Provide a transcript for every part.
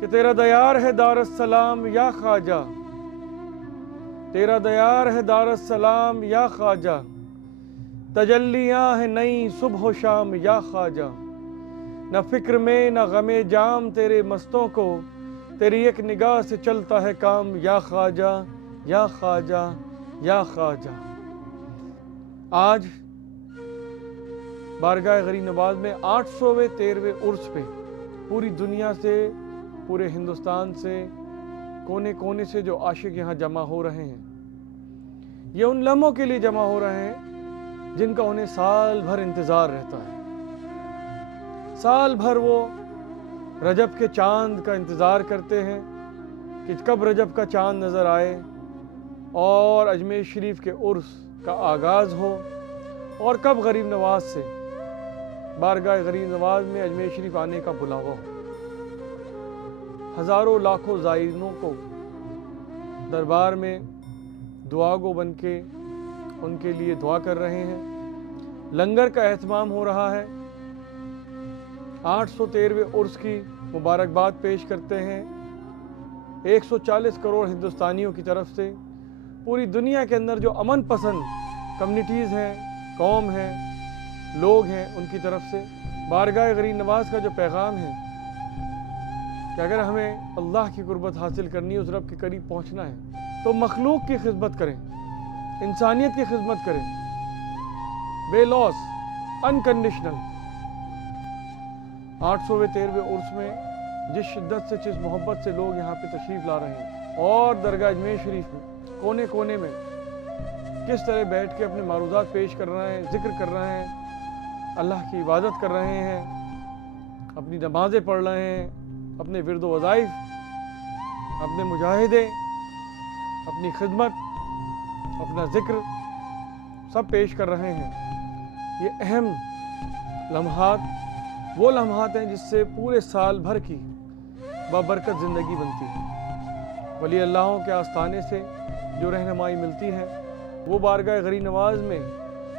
کہ تیرا دیار ہے دار السلام یا خواجہ، تیرا دیار ہے دار السلام یا خواجہ، تجلیاں ہیں نئی صبح و شام یا خواجہ، نہ فکر میں نہ غم جام تیرے مستوں کو، تیری ایک نگاہ سے چلتا ہے کام یا خواجہ یا خواجہ یا خواجہ۔ آج بارگاہ غریب نواز میں 800ویں 13ویں عرس پہ پوری دنیا سے، پورے ہندوستان سے، کونے کونے سے جو عاشق یہاں جمع ہو رہے ہیں، یہ ان لمحوں کے لیے جمع ہو رہے ہیں جن کا انہیں سال بھر انتظار رہتا ہے۔ سال بھر وہ رجب کے چاند کا انتظار کرتے ہیں کہ کب رجب کا چاند نظر آئے اور اجمیر شریف کے عرس کا آغاز ہو، اور کب غریب نواز سے بارگاہ غریب نواز میں اجمیر شریف آنے کا بلاوا ہو۔ ہزاروں لاکھوں زائرینوں کو دربار میں دعا گو بن کے ان کے لیے دعا کر رہے ہیں۔ لنگر کا اہتمام ہو رہا ہے۔ 813ویں عرس کی مبارکباد پیش کرتے ہیں 140 کروڑ ہندوستانیوں کی طرف سے۔ پوری دنیا کے اندر جو امن پسند کمیونٹیز ہیں، قوم ہیں، لوگ ہیں، ان کی طرف سے بارگاہ غریب نواز کا جو پیغام ہے کہ اگر ہمیں اللہ کی قربت حاصل کرنی ہے، اس رب کے قریب پہنچنا ہے، تو مخلوق کی خدمت کریں، انسانیت کی خدمت کریں، بے لوث، انکنڈیشنل۔ 800ویں 13ویں عرس میں جس شدت سے، جس محبت سے لوگ یہاں پہ تشریف لا رہے ہیں، اور درگاہ اجمیر شریف میں کونے کونے میں کس طرح بیٹھ کے اپنے معروضات پیش کر رہے ہیں، ذکر کر رہے ہیں، اللہ کی عبادت کر رہے ہیں، اپنی نمازیں پڑھ رہے ہیں، اپنے ورد و وظائف، اپنے مجاہدے، اپنی خدمت، اپنا ذکر سب پیش کر رہے ہیں۔ یہ اہم لمحات وہ لمحات ہیں جس سے پورے سال بھر کی بابرکت زندگی بنتی ہے۔ ولی اللہوں کے آستانے سے جو رہنمائی ملتی ہے وہ بارگاہ غریب نواز میں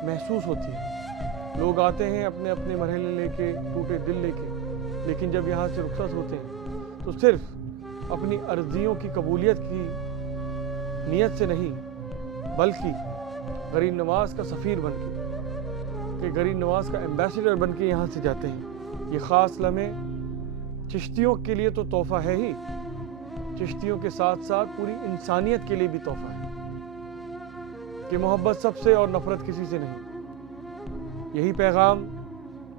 محسوس ہوتی ہے۔ لوگ آتے ہیں اپنے اپنے مرحلے لے کے، ٹوٹے دل لے کے، لیکن جب یہاں سے رخصت ہوتے ہیں تو صرف اپنی عرضیوں کی قبولیت کی نیت سے نہیں، بلکہ غریب نواز کا سفیر بن کے، کہ غریب نواز کا ایمبیسڈر بن کے یہاں سے جاتے ہیں۔ یہ خاص لمحے چشتیوں کے لیے تو تحفہ ہے ہی، چشتیوں کے ساتھ ساتھ پوری انسانیت کے لیے بھی تحفہ ہے کہ محبت سب سے اور نفرت کسی سے نہیں۔ یہی پیغام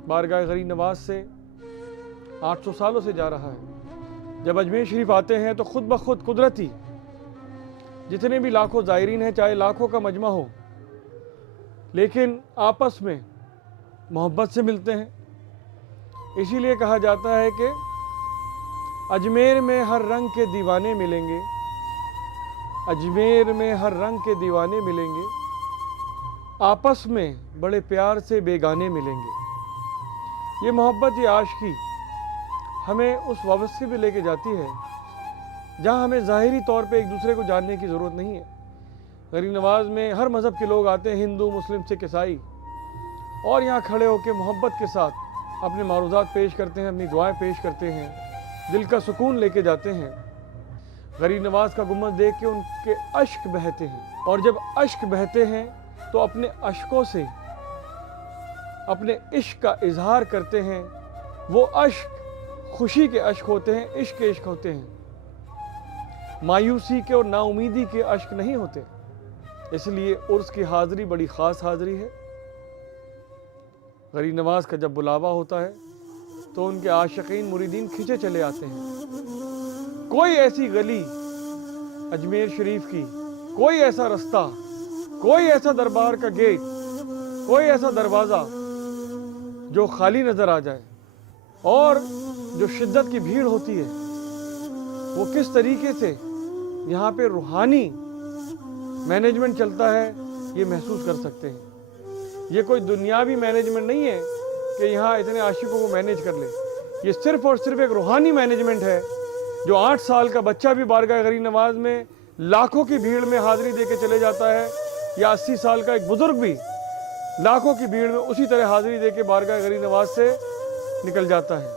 بارگاہ غریب نواز سے 800 سالوں سے جا رہا ہے۔ جب اجمیر شریف آتے ہیں تو خود بخود قدرتی جتنے بھی لاکھوں زائرین ہیں، چاہے لاکھوں کا مجمع ہو، لیکن آپس میں محبت سے ملتے ہیں۔ اسی لیے کہا جاتا ہے کہ اجمیر میں ہر رنگ کے دیوانے ملیں گے، اجمیر میں ہر رنگ کے دیوانے ملیں گے، آپس میں بڑے پیار سے بیگانے ملیں گے۔ یہ محبت، یہ عاشقی ہمیں اس وابستگی پہ لے کے جاتی ہے جہاں ہمیں ظاہری طور پہ ایک دوسرے کو جاننے کی ضرورت نہیں ہے۔ غریب نواز میں ہر مذہب کے لوگ آتے ہیں، ہندو، مسلم، سکھ، عیسائی، اور یہاں کھڑے ہو کے محبت کے ساتھ اپنے معروضات پیش کرتے ہیں، اپنی دعائیں پیش کرتے ہیں، دل کا سکون لے کے جاتے ہیں۔ غریب نواز کا گنبد دیکھ کے ان کے اشک بہتے ہیں، اور جب اشک بہتے ہیں تو اپنے اشکوں سے اپنے عشق کا اظہار کرتے ہیں۔ وہ اشک خوشی کے اشک ہوتے ہیں، عشق کے عشق ہوتے ہیں، مایوسی کے اور نا امیدی کے اشک نہیں ہوتے۔ اس لیے عرس کی حاضری بڑی خاص حاضری ہے۔ غریب نواز کا جب بلاوا ہوتا ہے تو ان کے عاشقین مریدین کھنچے چلے آتے ہیں۔ کوئی ایسی گلی اجمیر شریف کی، کوئی ایسا رستہ، کوئی ایسا دربار کا گیٹ، کوئی ایسا دروازہ جو خالی نظر آ جائے، اور جو شدت کی بھیڑ ہوتی ہے وہ کس طریقے سے یہاں پہ روحانی مینجمنٹ چلتا ہے یہ محسوس کر سکتے ہیں۔ یہ کوئی دنیاوی مینجمنٹ نہیں ہے کہ یہاں اتنے عاشقوں کو مینیج کر لے، یہ صرف اور صرف ایک روحانی مینجمنٹ ہے جو 8 سال کا بچہ بھی بارگاہ غریب نواز میں لاکھوں کی بھیڑ میں حاضری دے کے چلے جاتا ہے، یا 80 سال کا ایک بزرگ بھی لاکھوں کی بھیڑ میں اسی طرح حاضری دے کے بارگاہ غریب نواز سے نکل جاتا ہے۔